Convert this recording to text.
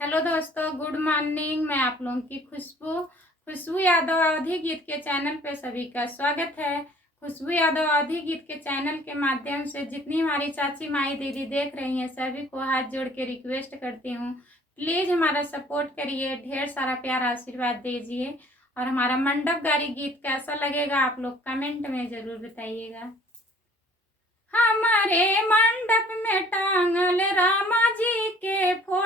हेलो दोस्तों, good morning. मैं आप लोगों की खुशबू खुशबू यादव अवधी गीत के चैनल पे सभी का स्वागत है। खुशबू यादव अवधी गीत के चैनल के माध्यम से जितनी हमारी चाची माई दीदी देख रही हैं सभी को हाथ जोड़ के रिक्वेस्ट करती हूँ, प्लीज हमारा सपोर्ट करिए, ढेर सारा प्यार आशीर्वाद दीजिए। और हमारा मंडप गारी गीत कैसा लगेगा आप लोग कमेंट में जरूर बताइएगा। हमारे मंडप में टांगल रामा जी के फोटो